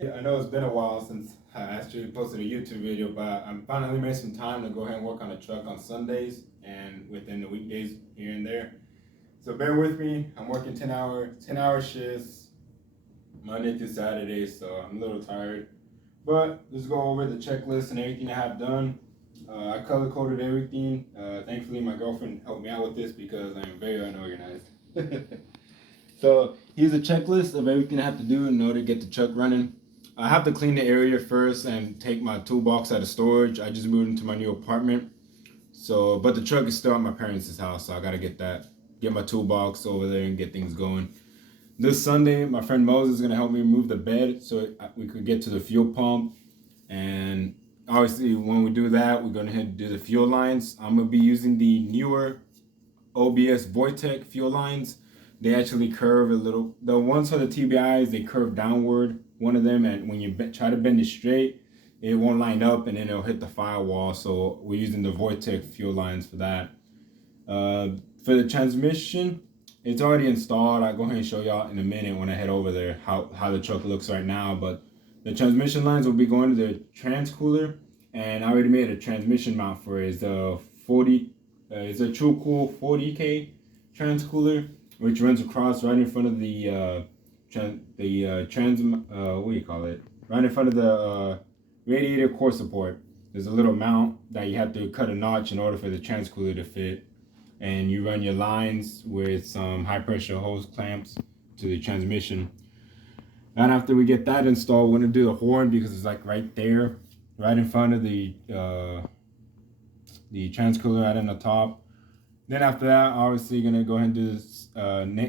I know it's been a while since I actually posted a YouTube video, but I'm finally made some time to go ahead and work on the truck on Sundays and within the weekdays here and there. So bear with me. I'm working 10-hour shifts Monday through Saturday, so I'm a little tired. But let's go over the checklist and everything I have done. I color coded everything. Thankfully, my girlfriend helped me out with this because I'm very unorganized. So here's a checklist of everything I have to do in order to get the truck running. I have to clean the area first and take my toolbox out of storage. I just moved into my new apartment. So, but the truck is still at my parents' house, so I gotta get my toolbox over there and get things going. This Sunday, my friend Moses is gonna help me remove the bed so we could get to the fuel pump. And obviously, when we do that, we're gonna head to do the fuel lines. I'm gonna be using the newer OBS Multec fuel lines. They actually curve a little. The ones for the TBIs, they curve downward. One of them, and when you try to bend it straight, it won't line up, and then it'll hit the firewall. So we're using the Multec fuel lines for that. For the transmission, it's already installed. I'll go ahead and show y'all in a minute when I head over there how the truck looks right now. But the transmission lines will be going to the trans cooler, and I already made a transmission mount for it. It's a 40. It's a True Cool 40K trans cooler, which runs across right in front of the what do you call it? Right in front of the radiator core support. There's a little mount that you have to cut a notch in order for the trans cooler to fit, and you run your lines with some high pressure hose clamps to the transmission. And after we get that installed, we're gonna do the horn because it's like right there, right in front of the trans cooler right on the top. Then after that, obviously gonna go ahead and do this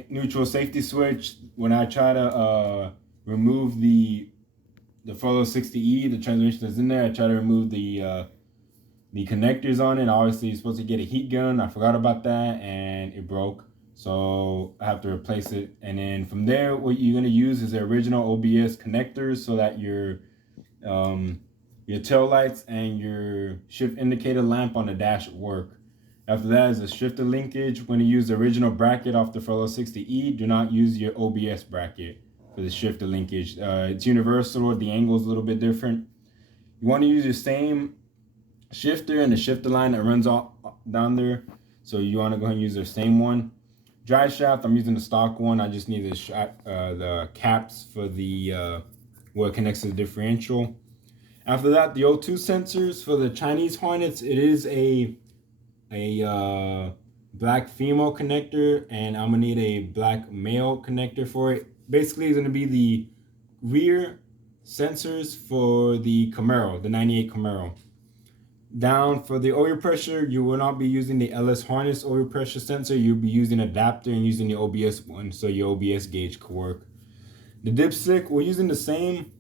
neutral safety switch. When I try to remove the Furlough 60E, the transmission that's in there, I try to remove the connectors on it. Obviously, you're supposed to get a heat gun. I forgot about that, and it broke. So I have to replace it. And then from there, what you're gonna use is the original OBS connectors so that your tail lights and your shift indicator lamp on the dash work. After that is a shifter linkage. We're going to use the original bracket off the Furlough 60E. Do not use your OBS bracket for the shifter linkage. It's universal. The angle is a little bit different. You want to use your same shifter and the shifter line that runs off down there. So you want to go ahead and use the same one. Drive shaft, I'm using the stock one. I just need the caps for the where it connects to the differential. After that, the O2 sensors for the Chinese Hornets. It is a black female connector, and I'm gonna need a black male connector for it. Basically, it's gonna be the rear sensors for the Camaro, the 98 Camaro. Down for the oil pressure, you will not be using the LS harness oil pressure sensor. You'll be using adapter and using the OBS one, so your OBS gauge could work. The dipstick, we're using the same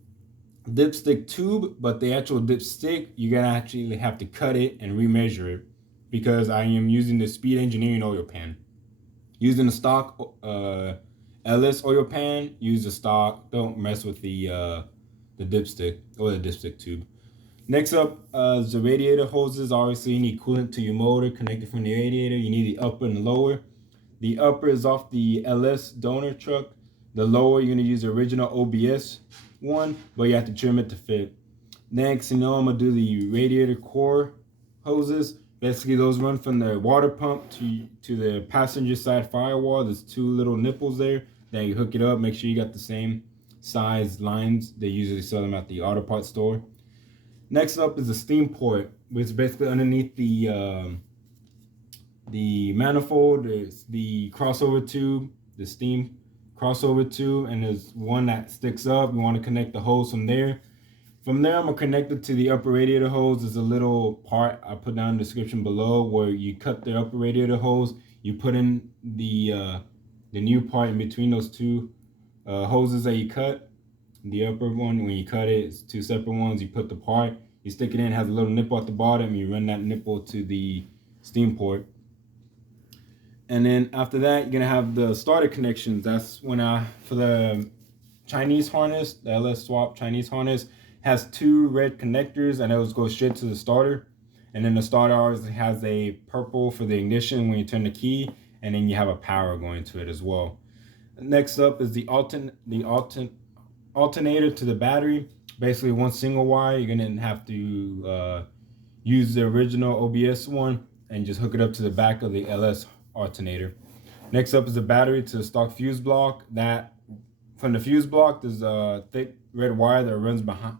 dipstick tube, but the actual dipstick, you're gonna actually have to cut it and remeasure it, because I am using the Speed Engineering oil pan. Using the stock LS oil pan, use the stock. Don't mess with the dipstick or the dipstick tube. Next up is the radiator hoses. Obviously, you need coolant to your motor connected from the radiator. You need the upper and the lower. The upper is off the LS donor truck. The lower, you're gonna use the original OBS one, but you have to trim it to fit. Next, I'm gonna do the radiator core hoses. Basically, those run from the water pump to the passenger side firewall. There's two little nipples there that you hook it up. Make sure you got the same size lines. They usually sell them at the auto parts store. Next up is the steam port, which is basically underneath the manifold. There's the crossover tube, the steam crossover tube, and there's one that sticks up. You want to connect the hose from there. From there, I'm gonna connect it to the upper radiator hose. There's a little part I put down in the description below where you cut the upper radiator hose. You put in the new part in between those two hoses that you cut. The upper one, when you cut it, it's two separate ones. You put the part, you stick it in, it has a little nipple at the bottom. You run that nipple to the steam port. And then after that, you're gonna have the starter connections. That's when for the Chinese harness, the LS swap Chinese harness, has two red connectors, and those go straight to the starter. And then the starter always has a purple for the ignition when you turn the key, and then you have a power going to it as well. Next up is the alternator to the battery, basically one single wire. You're gonna have to use the original OBS one and just hook it up to the back of the LS alternator. Next up is the battery to the stock fuse block. That from the fuse block, there's a thick red wire that runs behind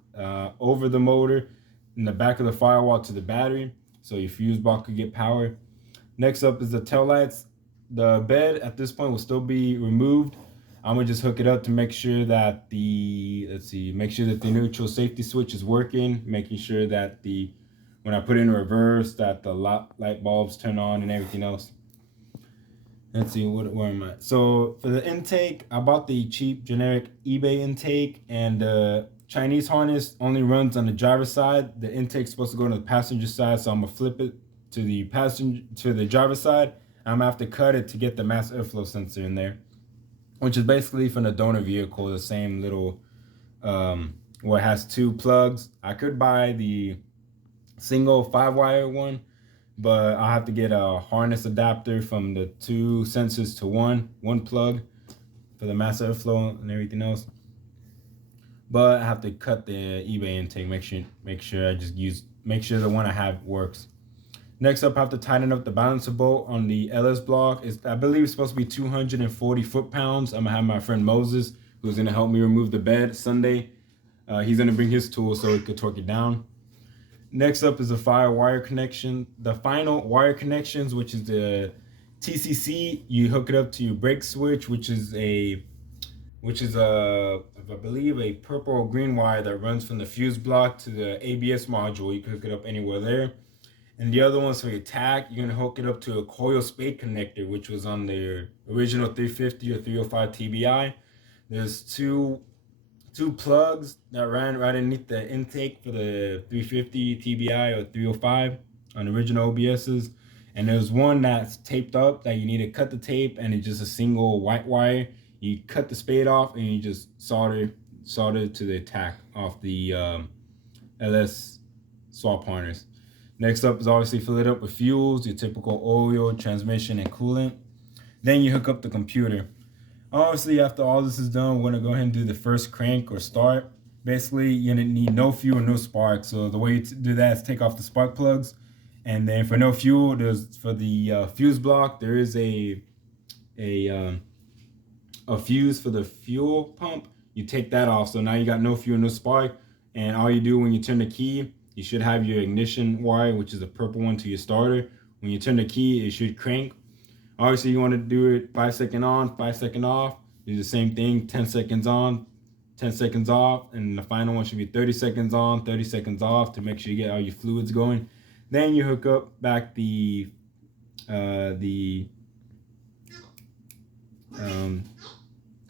over the motor in the back of the firewall to the battery, so your fuse block could get power. Next up is the tail lights. The bed at this point will still be removed. I'm gonna just hook it up to make sure that the neutral safety switch is working, making sure that when I put it in reverse, that the light bulbs turn on and everything else. Let's see, where am I? So for the intake, I bought the cheap generic eBay intake, and the Chinese harness only runs on the driver's side. The intake's supposed to go on the passenger side, so I'm gonna flip it to the driver's side. I'm gonna have to cut it to get the mass airflow sensor in there, which is basically from the donor vehicle, the same little, where it has 2 plugs. I could buy the single 5-wire one, but I'll have to get a harness adapter from the 2 sensors to one plug for the mass airflow and everything else. But I have to cut the eBay intake, make sure the one I have works. Next up, I have to tighten up the balancer bolt on the LS block. I believe it's supposed to be 240 foot-pounds. I'm gonna have my friend Moses, who's gonna help me remove the bed Sunday. He's gonna bring his tool so he could torque it down. Next up is the wire connection. The final wire connections, which is the TCC. You hook it up to your brake switch, which is I believe a purple or green wire that runs from the fuse block to the ABS module. You can hook it up anywhere there. And the other one's for your tach. You're gonna hook it up to a coil spade connector, which was on the original 350 or 305 TBI. There's two plugs that ran right underneath the intake for the 350 TBI or 305 on original OBSs. And there's one that's taped up that you need to cut the tape, and it's just a single white wire. You cut the spade off and you just solder to the tach off the LS swap harness. Next up is obviously fill it up with fuels, your typical oil, transmission, and coolant. Then you hook up the computer. Obviously, after all this is done, we're gonna go ahead and do the first crank or start. Basically, you're gonna need no fuel, no spark. So the way to do that is take off the spark plugs, and then for no fuel, for the fuse block, there is a fuse for the fuel pump. You take that off, so now you got no fuel, no spark, and all you do when you turn the key, you should have your ignition wire, which is a purple one, to your starter. When you turn the key, it should crank. Obviously, you want to do it 5 second on, 5 second off. Do the same thing, 10 seconds on, 10 seconds off, and the final one should be 30 seconds on, 30 seconds off to make sure you get all your fluids going. Then you hook up back the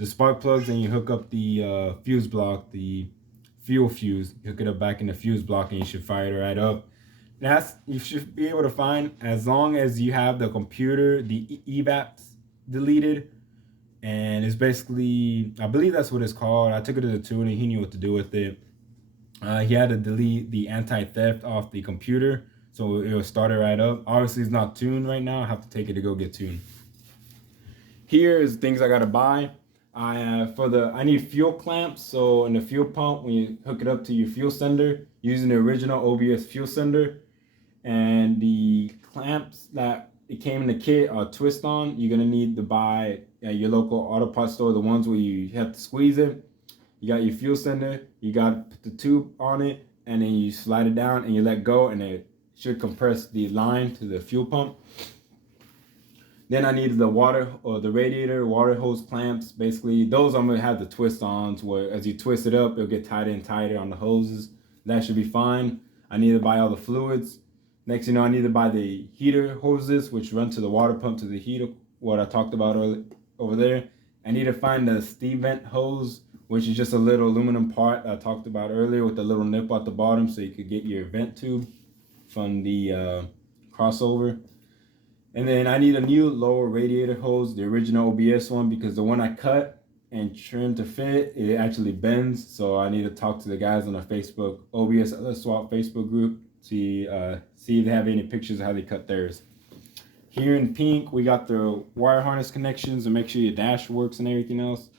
spark plugs, and you hook up the fuse block, the fuel fuse. You hook it up back in the fuse block, and you should fire it right up. You should be able to find, as long as you have the computer, the evaps deleted, and it's basically, I believe that's what it's called. I took it to the tuner, he knew what to do with it. He had to delete the anti-theft off the computer, so it will start it right up. Obviously, it's not tuned right now. I have to take it to go get tuned. Here is things I gotta buy. I need fuel clamps. So in the fuel pump, when you hook it up to your fuel sender, using the original OBS fuel sender, and the clamps that it came in the kit are twist on. You're gonna need to buy at your local auto parts store, the ones where you have to squeeze it. You got your fuel sender, you gotta put the tube on it, and then you slide it down and you let go, and it should compress the line to the fuel pump. Then I needed the radiator water hose clamps. Basically, those I'm gonna have the twist ons, where as you twist it up, it'll get tighter and tighter on the hoses. That should be fine. I need to buy all the fluids. Next, I need to buy the heater hoses, which run to the water pump to the heater, what I talked about over there. I need to find the steam vent hose, which is just a little aluminum part I talked about earlier with the little nip at the bottom, so you could get your vent tube from the crossover. And then I need a new lower radiator hose, the original OBS one, because the one I cut and trimmed to fit, it actually bends. So I need to talk to the guys on the Facebook OBS Swap Facebook group, see if they have any pictures of how they cut theirs. Here in pink, we got the wire harness connections to make sure your dash works and everything else.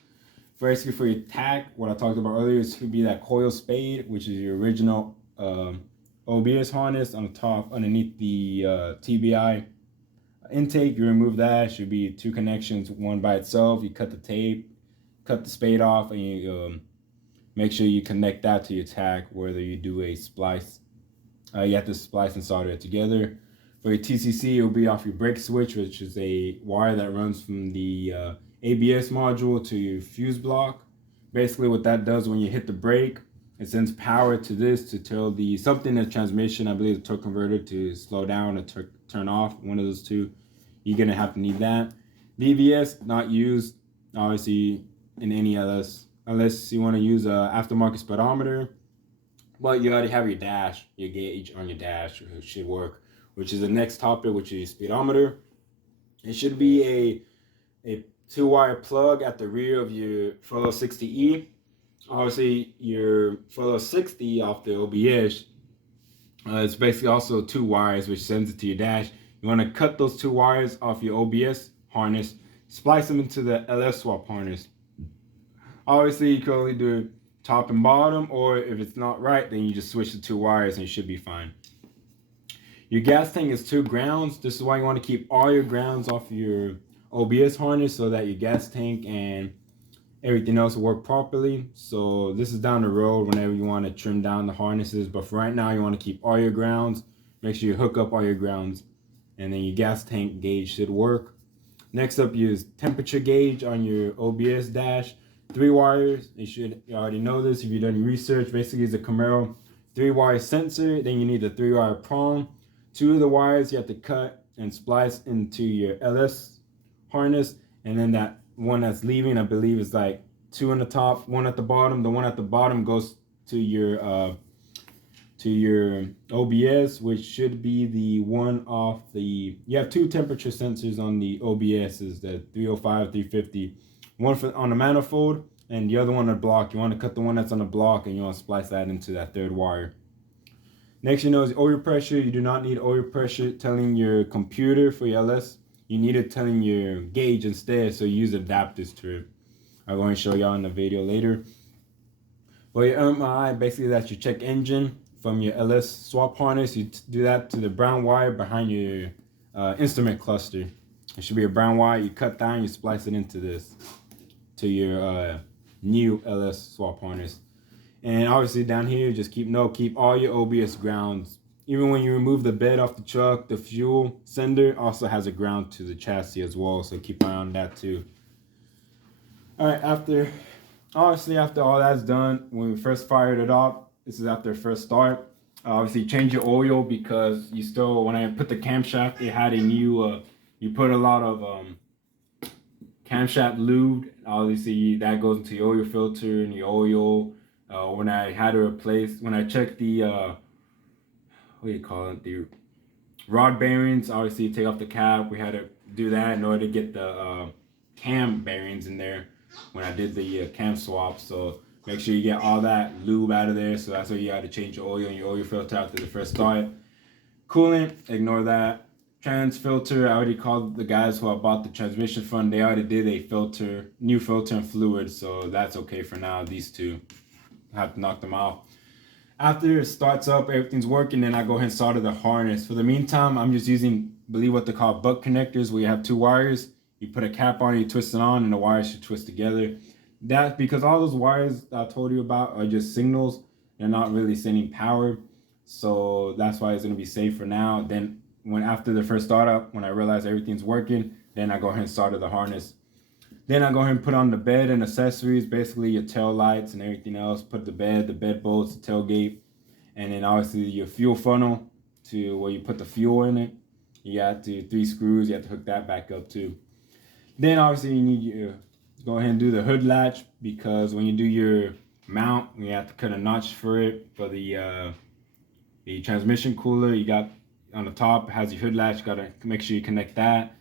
Basically for your tack, what I talked about earlier is to be that coil spade, which is your original OBS harness on the top underneath the TBI intake. You remove that. Should be 2 connections, one by itself. You cut the tape, cut the spade off, and you make sure you connect that to your tack. Whether you do a splice, you have to splice and solder it together. For your TCC, it will be off your brake switch, which is a wire that runs from the ABS module to your fuse block. Basically what that does when you hit the brake, it sends power to this to tell the something in the transmission, I believe the torque converter, to slow down or turn off, one of those two. You're gonna have to need that. VVS not used obviously in any LS unless you want to use a aftermarket speedometer, but you already have your dash, your gauge on your dash, it should work, which is the next topic, which is speedometer. It should be a 2-wire plug at the rear of your Fellow 60E. Obviously, your Fellow 60 off the OBS, it's basically also 2 wires, which sends it to your dash. You want to cut those 2 wires off your OBS harness, splice them into the LS swap harness. Obviously, you can only do top and bottom, or if it's not right, then you just switch the 2 wires and you should be fine. Your gas tank is 2 grounds. This is why you want to keep all your grounds off your OBS harness so that your gas tank and everything else will work properly. So this is down the road whenever you want to trim down the harnesses, but for right now you want to keep all your grounds. Make sure you hook up all your grounds, and then your gas tank gauge should work. Next up is temperature gauge on your OBS dash. 3 wires. You already know this if you've done research. Basically, it's a Camaro 3-wire sensor. Then you need a 3-wire prong. 2 of the wires you have to cut and splice into your LS harness, and then that one that's leaving, I believe, is like 2 on the top, 1 at the bottom. The one at the bottom goes to your OBS, which should be the one off the. You have 2 temperature sensors on the OBSs, the 305, 350. One on the manifold, and the other one on the block. You want to cut the one that's on the block, and you want to splice that into that 3rd wire. Next, you know, is oil pressure. You do not need oil pressure telling your computer for your LS. You need it telling your gauge instead, so you use adapters to it. I'm going to show y'all in the video later. For your MI, basically that's your check engine from your LS swap harness. You do that to the brown wire behind your instrument cluster. It should be a brown wire. You cut down, you splice it into this, to your new LS swap harness. And obviously down here, just keep all your OBS grounds. Even when you remove the bed off the truck, the fuel sender also has a ground to the chassis as well, so keep an eye on that too. All right, after all that's done, when we first fired it up, this is after first start. Obviously change your oil, because you still, when I put the camshaft, it had a new, you put a lot of camshaft lube. Obviously that goes into your oil filter and your oil. When I had to replace, when I checked the what do you call it, the rod bearings, obviously take off the cap. We had to do that in order to get the cam bearings in there when I did the cam swap. So make sure you get all that lube out of there. So that's why you had to change your oil and your oil filter after the first start. Coolant, ignore that. Trans filter, I already called the guys who I bought the transmission from. They already did a filter, new filter and fluid, so that's okay for now. These 2, I have to knock them off. After it starts up, everything's working, then I go ahead and solder the harness. For the meantime, I'm just using, I believe what they call butt connectors, where you have 2 wires. You put a cap on it, you twist it on, and the wires should twist together. That's because all those wires that I told you about are just signals. They're not really sending power. So that's why it's going to be safe for now. Then after the first startup, when I realize everything's working, then I go ahead and solder the harness. Then I go ahead and put on the bed and accessories, basically your tail lights and everything else. Put the bed bolts, the tailgate, and then obviously your fuel funnel to where you put the fuel in it. You got 3 screws, you have to hook that back up too. Then obviously you need to go ahead and do the hood latch, because when you do your mount, you have to cut a notch for it. For the transmission cooler, you got on the top, it has your hood latch, you gotta make sure you connect that.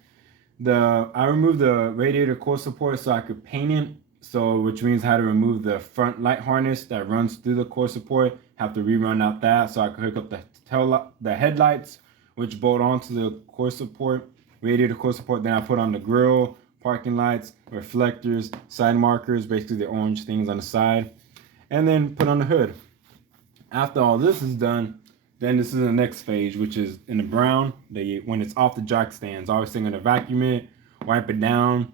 I removed the radiator core support so I could paint it, so which means I had to remove the front light harness that runs through the core support. Have to rerun out that so I could hook up the headlights, which bolt onto the core support, radiator core support. Then I put on the grill, parking lights, reflectors, side markers, basically the orange things on the side, and then put on the hood. After all this is done, then this is the next phase, which is in the brown. When it's off the jack stands, obviously I'm gonna vacuum it, wipe it down,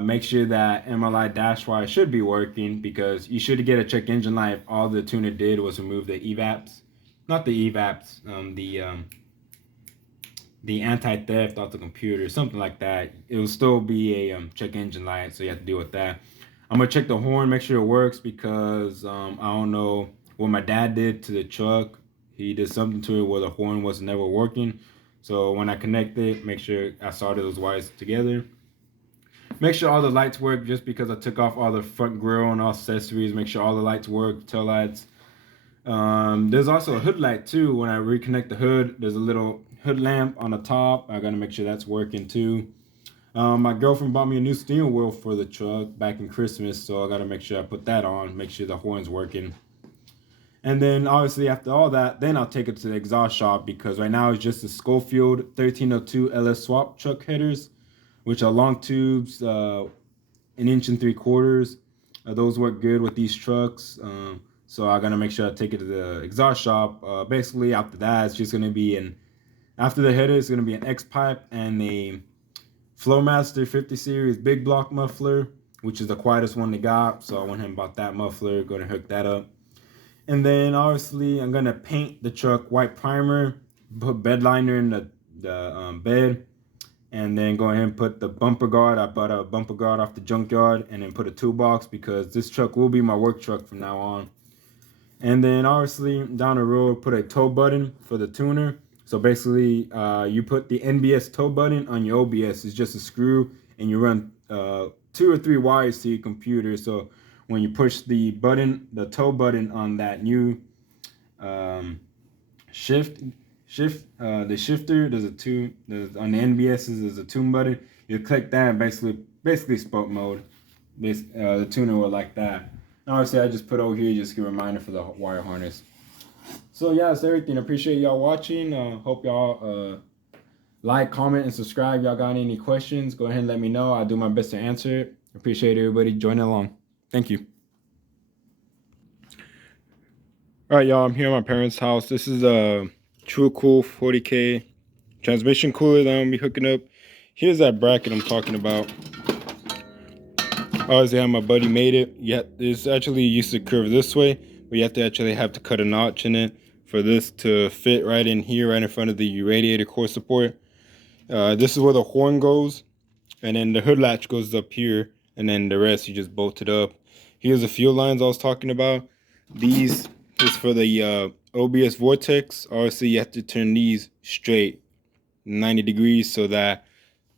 make sure that MLI dash wire should be working, because you should get a check engine light. All the tuner did was remove the evaps, not the evaps, the anti-theft off the computer, something like that. It will still be a check engine light, so you have to deal with that. I'm gonna check the horn, make sure it works, because I don't know what my dad did to the truck. He did something to it where the horn was never working. So when I connect it, make sure I solder those wires together. Make sure all the lights work, just because I took off all the front grille and all accessories. Make sure all the lights work, tail lights. There's also a hood light too. When I reconnect the hood, there's a little hood lamp on the top. I gotta make sure that's working too. My girlfriend bought me a new steering wheel for the truck back in Christmas, so I gotta make sure I put that on, make sure the horn's working. And then obviously after all that, then I'll take it to the exhaust shop, because right now it's just the Schofield 1302 LS swap truck headers, which are long tubes, 1 3/4 inches. Those work good with these trucks. So I gotta make sure I take it to the exhaust shop. Basically after that, it's just gonna be after the header, it's gonna be an X pipe and a Flowmaster 50 series big block muffler, which is the quietest one they got. So I went ahead and bought that muffler, gonna hook that up. And then obviously I'm gonna paint the truck white primer, put bed liner in the bed, and then go ahead and put the bumper guard. I bought a bumper guard off the junkyard, and then put a toolbox, because this truck will be my work truck from now on. And then obviously down the road, put a tow button for the tuner. So basically you put the NBS tow button on your OBS. It's just a screw, and you run 2 or 3 wires to your computer. So when you push the button, the tow button on that new the shifter, there's on the NBS's, there's a tune button. You click that, and basically spoke mode. The tuner will like that. And obviously I just put over here just a reminder for the wire harness. So yeah, that's everything. Appreciate y'all watching. Hope y'all like, comment, and subscribe. Y'all got any questions, go ahead and let me know. I'll do my best to answer it. Appreciate everybody joining along. Thank you. All right, y'all, I'm here at my parents' house. This is a True Cool 40K transmission cooler that I'm gonna be hooking up. Here's that bracket I'm talking about. Obviously, how my buddy made it. Yeah, this actually used to curve this way, but you have to cut a notch in it for this to fit right in here, right in front of the radiator core support. This is where the horn goes, and then the hood latch goes up here, and then the rest you just bolt it up. Here's the fuel lines I was talking about. These is for the OBS Vortex. Obviously, you have to turn these straight 90 degrees so that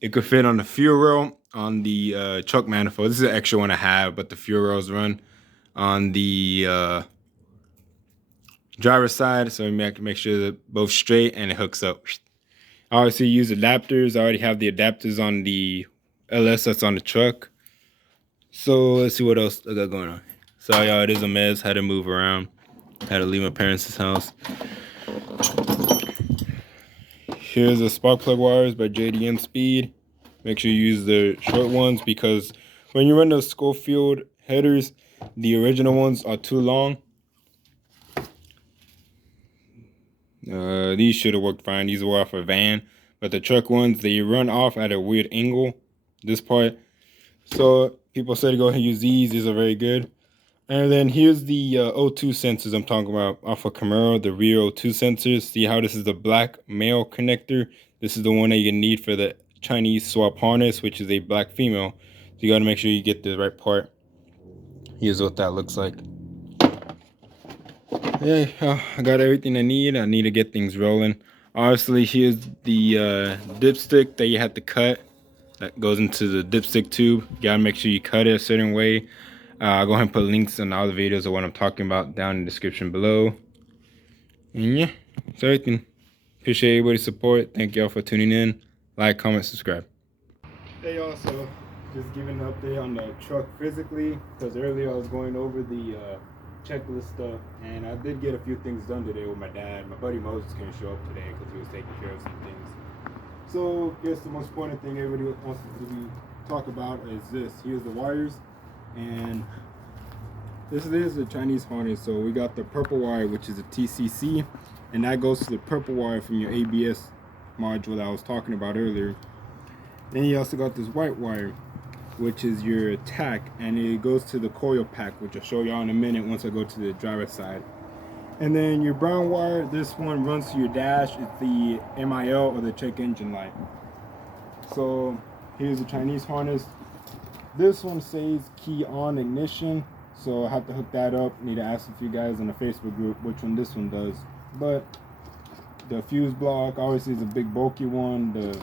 it could fit on the fuel rail on the truck manifold. This is an extra one I have, but the fuel rails run on the driver's side, so you have to make sure that both straight and it hooks up. Obviously, use adapters. I already have the adapters on the LS that's on the truck. So let's see what else I got going on. Sorry, y'all, it is a mess. Had to move around. Had to leave my parents' house. Here's the spark plug wires by JDM Speed. Make sure you use the short ones, because when you run those Schofield headers, the original ones are too long. These should have worked fine. These were off a van, but the truck ones, they run off at a weird angle, this part. So people say to go ahead and use these. These are very good. And then here's the O2 sensors I'm talking about off of Camaro, the rear O2 sensors. See how this is the black male connector? This is the one that you need for the Chinese swap harness, which is a black female. So you got to make sure you get the right part. Here's what that looks like. Yeah, I got everything I need. I need to get things rolling. Obviously, here's the dipstick that you have to cut. That goes into the dipstick tube. You gotta make sure you cut it a certain way. I'll go ahead and put links on all the videos of what I'm talking about down in the description below. And yeah, that's everything. Appreciate everybody's support. Thank y'all for tuning in. Like, comment, subscribe. Hey y'all, so just giving an update on the truck physically, because earlier I was going over the checklist stuff, and I did get a few things done today with my dad. My buddy Moses couldn't show up today because he was taking care of some things. So I guess the most important thing everybody wants to be talk about is this. Here's the wires, and this is a Chinese harness. So we got the purple wire, which is a TCC, and that goes to the purple wire from your ABS module that I was talking about earlier. Then you also got this white wire, which is your tack, and it goes to the coil pack, which I'll show y'all in a minute once I go to the driver's side. And then your brown wire, this one runs to your dash. It's the MIL, or the check engine light. So here's the Chinese harness. This one says key on ignition, so I have to hook that up. Need to ask a few guys in the Facebook group which one this one does. But the fuse block obviously is a big bulky one. The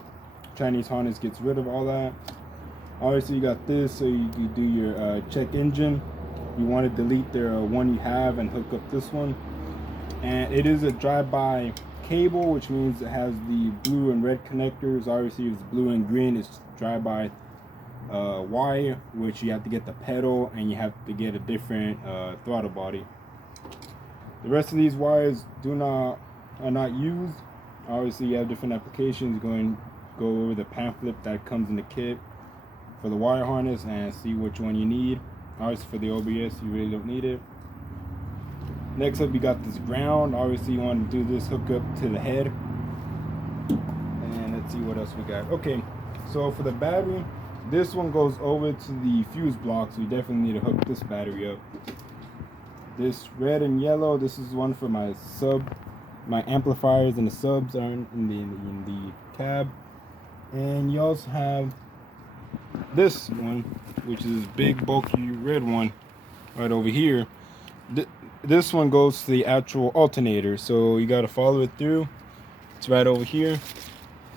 Chinese harness gets rid of all that. Obviously you got this, so you can do your check engine. You want to delete the one you have and hook up this one. And it is a drive-by cable, which means it has the blue and red connectors. Obviously if it's blue and green, it's drive-by wire, which you have to get the pedal, and you have to get a different throttle body. The rest of these wires are not used. Obviously you have different applications. Go over the pamphlet that comes in the kit for the wire harness and see which one you need. Obviously for the OBS you really don't need it. Next up, you got this ground. Obviously you want to do this hook up to the head. And let's see what else we got. Okay, so for the battery, this one goes over to the fuse block, so you definitely need to hook this battery up. This red and yellow, this is one for my amplifiers, and the subs are in the cab. And you also have this one, which is this big bulky red one right over here. This one goes to the actual alternator, so you got to follow it through. It's right over here.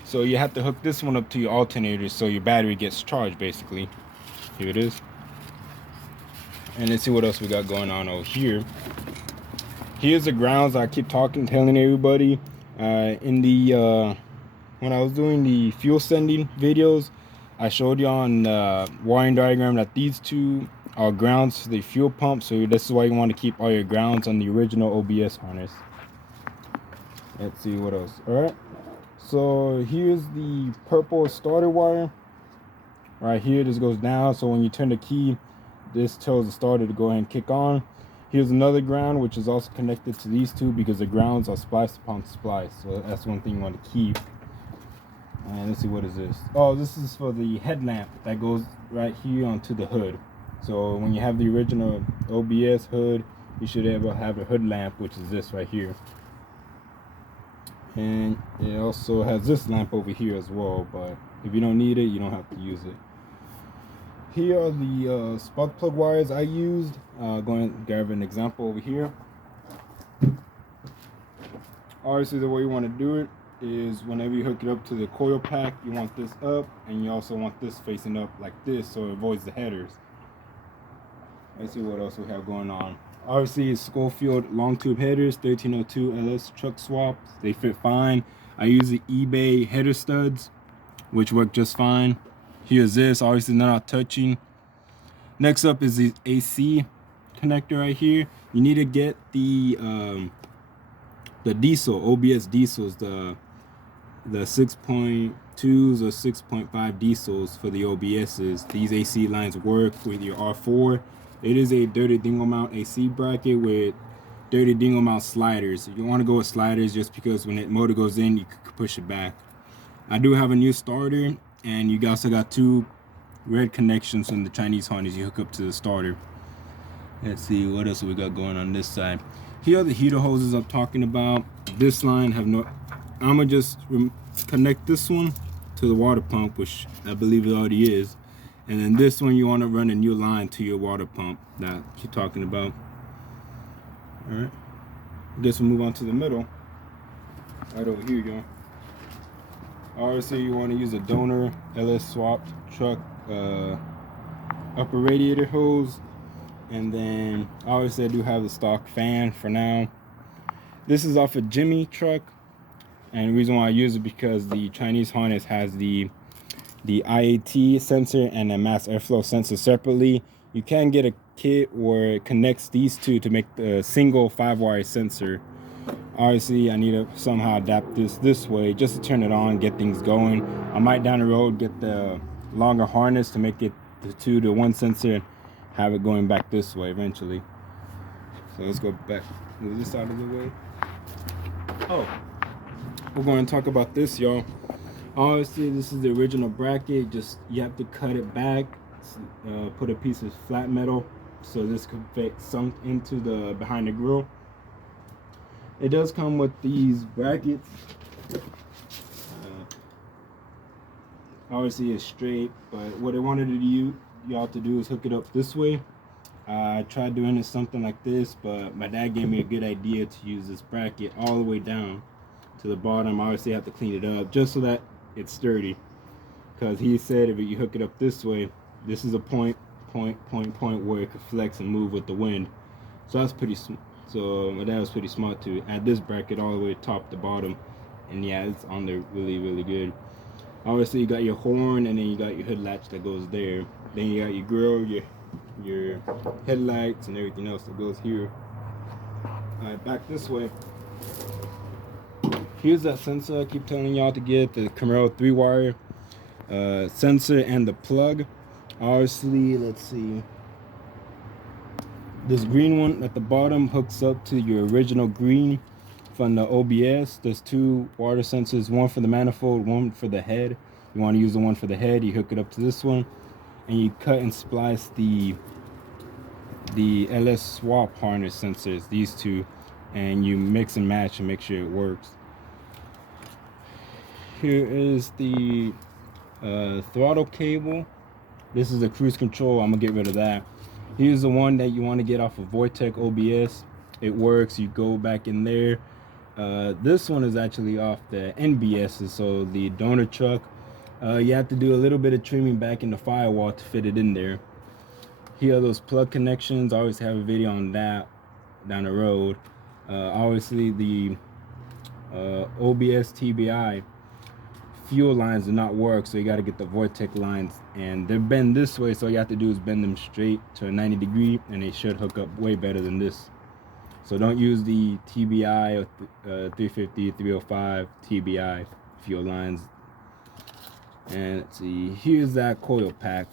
So you have to hook this one up to your alternator so your battery gets charged, basically. Here it is. And let's see what else we got going on over here. Here's the grounds I keep telling everybody. When I was doing the fuel sending videos, I showed you on the wiring diagram that these two are grounds to the fuel pump. So this is why you want to keep all your grounds on the original OBS harness. Let's see what else. All right. So here's the purple starter wire. Right here, this goes down. So when you turn the key, this tells the starter to go ahead and kick on. Here's another ground, which is also connected to these two because the grounds are spliced upon splice. So that's one thing you want to keep. And let's see, what is this? Oh, this is for the headlamp that goes right here onto the hood. So when you have the original OBS hood, you should have a hood lamp, which is this right here. And it also has this lamp over here as well, but if you don't need it, you don't have to use it. Here are the spark plug wires I used. Going to grab an example over here. Obviously the way you want to do it is whenever you hook it up to the coil pack, you want this up, and you also want this facing up like this so it avoids the headers. Let's see what else we have going on. Obviously it's Schofield long tube headers, 1302 LS truck swaps. They fit fine. I use the eBay header studs, which work just fine. Here's this, obviously not touching. Next up is the AC connector right here. You need to get the diesel, OBS diesels, the 6.2s or 6.5 diesels for the OBSs. These AC lines work with your R4. It is a dirty dingle mount AC bracket with dirty dingle mount sliders. You want to go with sliders just because when the motor goes in, you can push it back. I do have a new starter, and you also got two red connections from the Chinese harness you hook up to the starter. Let's see what else we got going on this side. Here are the heater hoses I'm talking about. This line I'ma just connect this one to the water pump, which I believe it already is. And then this one, you want to run a new line to your water pump that I keep talking about. All right, I guess we'll move on to the middle. Right over here, y'all. Obviously, you want to use a donor LS swap truck upper radiator hose. And then obviously I do have the stock fan for now. This is off a Jimmy truck, and the reason why I use it because the Chinese harness has the IAT sensor and a mass airflow sensor separately. You can get a kit where it connects these two to make the single 5-wire sensor. Obviously I need to somehow adapt this way just to turn it on, get things going. I might down the road get the longer harness to make it the 2 to 1 sensor and have it going back this way eventually. So let's go back, move this out of the way. Oh, we're going to talk about this, y'all. Obviously, this is the original bracket. Just you have to cut it back, put a piece of flat metal so this could fit sunk into the behind the grill. It does come with these brackets. Obviously, it's straight, but what I wanted y'all to do is hook it up this way. I tried doing it something like this, but my dad gave me a good idea to use this bracket all the way down to the bottom. Obviously, I have to clean it up just so that it's sturdy, because he said if you hook it up this way, this is a point where it could flex and move with the wind. So that's pretty so my dad was pretty smart to add this bracket all the way top to bottom, and yeah, it's on there really good. Obviously, you got your horn, and then you got your hood latch that goes there. Then you got your grill, your headlights, and everything else that goes here. Alright, back this way. Here's that sensor I keep telling y'all to get, the Camaro 3-wire sensor and the plug. Obviously, let's see. This green one at the bottom hooks up to your original green from the OBS. There's 2 water sensors, one for the manifold, one for the head. You want to use the one for the head, you hook it up to this one, and you cut and splice the LS swap harness sensors, these 2, and you mix and match and make sure it works. Here is the throttle cable. This is the cruise control. I'm gonna get rid of that. Here's the one that you want to get off of Vortec OBS. It works. You go back in there. This one is actually off the NBS, so the donor truck. You have to do a little bit of trimming back in the firewall to fit it in there. Here are those plug connections. I always have a video on that down the road. Obviously, the OBS Tbi Fuel Lines do not work, so you got to get the Vortec lines, and they're bent this way, so all you have to do is bend them straight to a 90 degree, and they should hook up way better than this. So don't use the TBI or 350, 305 TBI fuel lines. And let's see, here's that coil pack.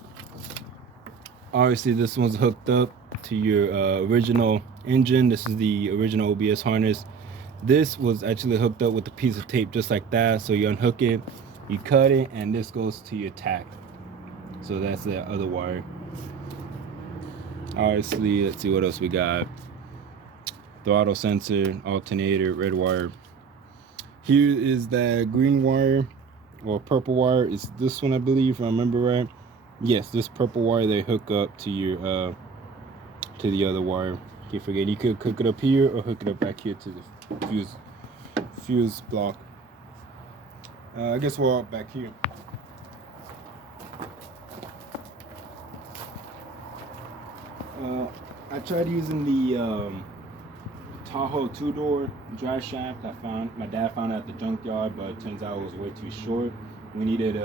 Obviously, this one's hooked up to your original engine. This is the original OBS harness. This was actually hooked up with a piece of tape just like that. So you unhook it, you cut it, and this goes to your tack. So that's the other wire. Obviously, let's see what else we got. Throttle sensor, alternator, red wire. Here is that green wire or purple wire. It's this one, I believe, if I remember right. Yes, this purple wire they hook up to your to the other wire. Can't forget, you could hook it up here or hook it up back here to the fuse block. I guess we're all back here. I tried using the Tahoe 2-door dry shaft. My dad found it at the junkyard, but it turns out it was way too short. We needed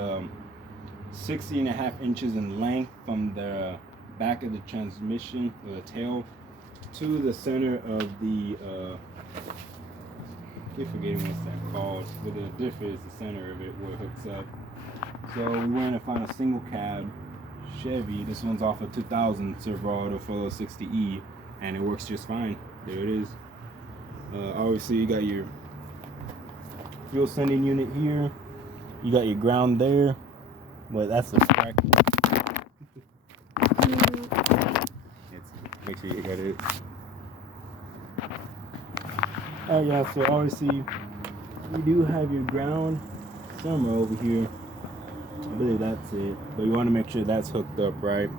60.5 inches in length from the back of the transmission, or the tail, to the center of the I keep forgetting what's that called, but the diff is the center of it where it hooks up. So we went and found a single cab Chevy. This one's off a 2000 Silverado 460E, and it works just fine. There it is. Obviously, you got your fuel sending unit here. You got your ground there, but that's the bracket. Make sure you got it. Oh yeah, so obviously you do have your ground somewhere over here. I believe that's it, but you want to make sure that's hooked up right.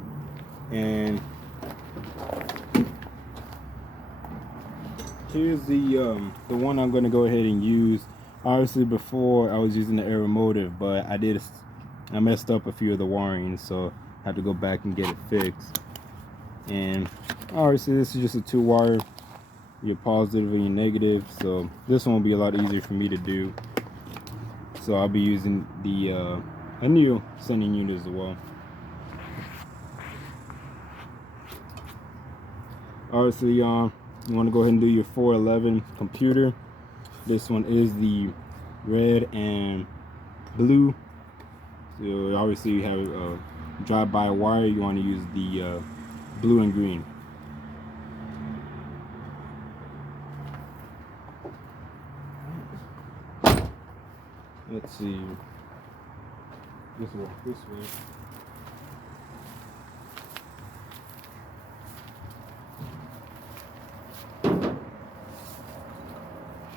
And here's the one I'm going to go ahead and use. Obviously, before I was using the Aeromotive, but I messed up a few of the wiring, so I had to go back and get it fixed. And obviously, this is just a 2-wire. Your positive and your negative, so this one will be a lot easier for me to do. So I'll be using the a new sending unit as well. Obviously, you want to go ahead and do your 411 computer. This one is the red and blue So obviously you have drive-by wire, you want to use the blue and green. Let's see. This way.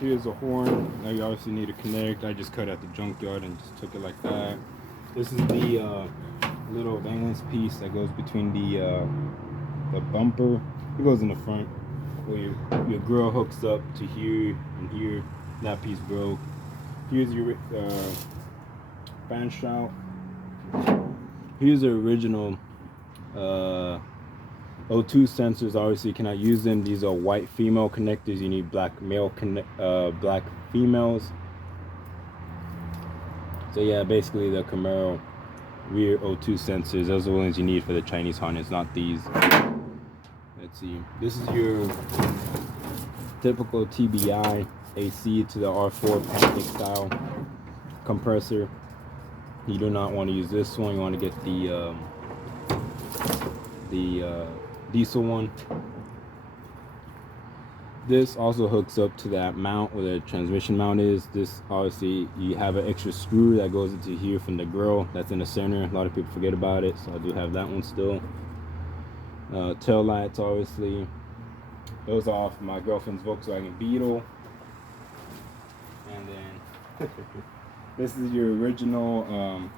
Here's a horn. Now you obviously need to connect. I just cut at the junkyard and just took it like that. This is the little valence piece that goes between the bumper. It goes in the front where your grill hooks up to here and here. That piece broke. Here's your fan shroud. Here's the original O2 sensors. Obviously you cannot use them. These are white female connectors. You need black black females. So yeah, basically the Camaro rear O2 sensors, those are the ones you need for the Chinese harness, not these. Let's see. This is your typical TBI AC to the R4 pancake style compressor. You do not want to use this one. You want to get the diesel one. This also hooks up to that mount where the transmission mount is. This obviously you have an extra screw that goes into here from the grill. That's in the center. A lot of people forget about it, so I do have that one still. Tail lights, obviously. Those are off my girlfriend's Volkswagen Beetle. And then this is your original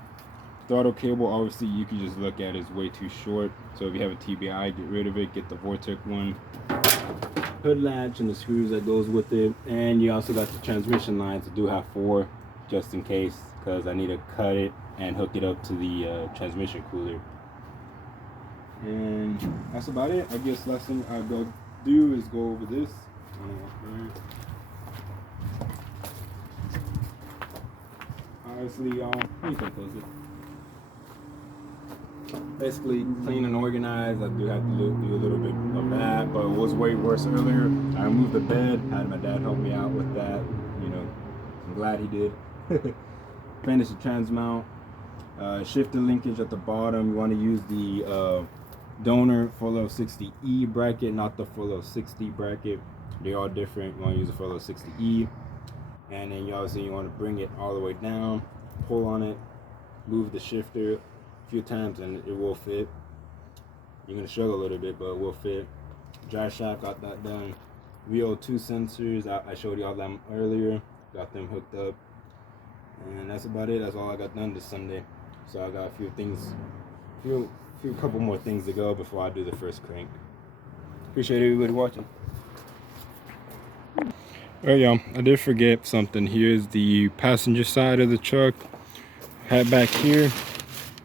throttle cable. Obviously you can just look at it, it's way too short. So if you have a TBI, get rid of it, get the Vortec one. Hood latch and the screws that goes with it. And you also got the transmission lines. I do have 4 just in case, because I need to cut it and hook it up to the transmission cooler. And that's about it. I guess last thing I go do is go over this. Obviously, you can close it. Basically, clean and organized. I do have to do a little bit of that, but it was way worse earlier. I removed the bed, had my dad help me out with that. You know, I'm glad he did. Finish the trans mount. Shifter linkage at the bottom. You want to use the donor 4L60E bracket, not the 4L60 bracket. They're all different. You want to use the 4L60E. And then you obviously want to bring it all the way down, pull on it, move the shifter a few times and it will fit. You're going to struggle a little bit, but it will fit. Dry shaft, got that done. VO2 sensors, I showed y'all them earlier, got them hooked up. And that's about it. That's all I got done this Sunday. So I got a few things, couple more things to go before I do the first crank. Appreciate everybody watching. Alright y'all, I did forget something. Here's the passenger side of the truck. Head back here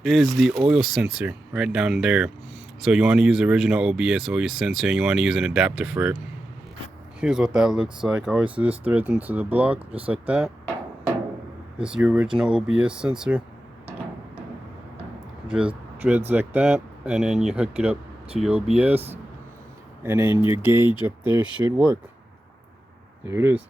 is the oil sensor right down there. So you want to use the original OBS oil sensor and you want to use an adapter for it. Here's what that looks like. Obviously this threads into the block just like that. This is your original OBS sensor. Just threads like that, and then you hook it up to your OBS, and then your gauge up there should work. There it is.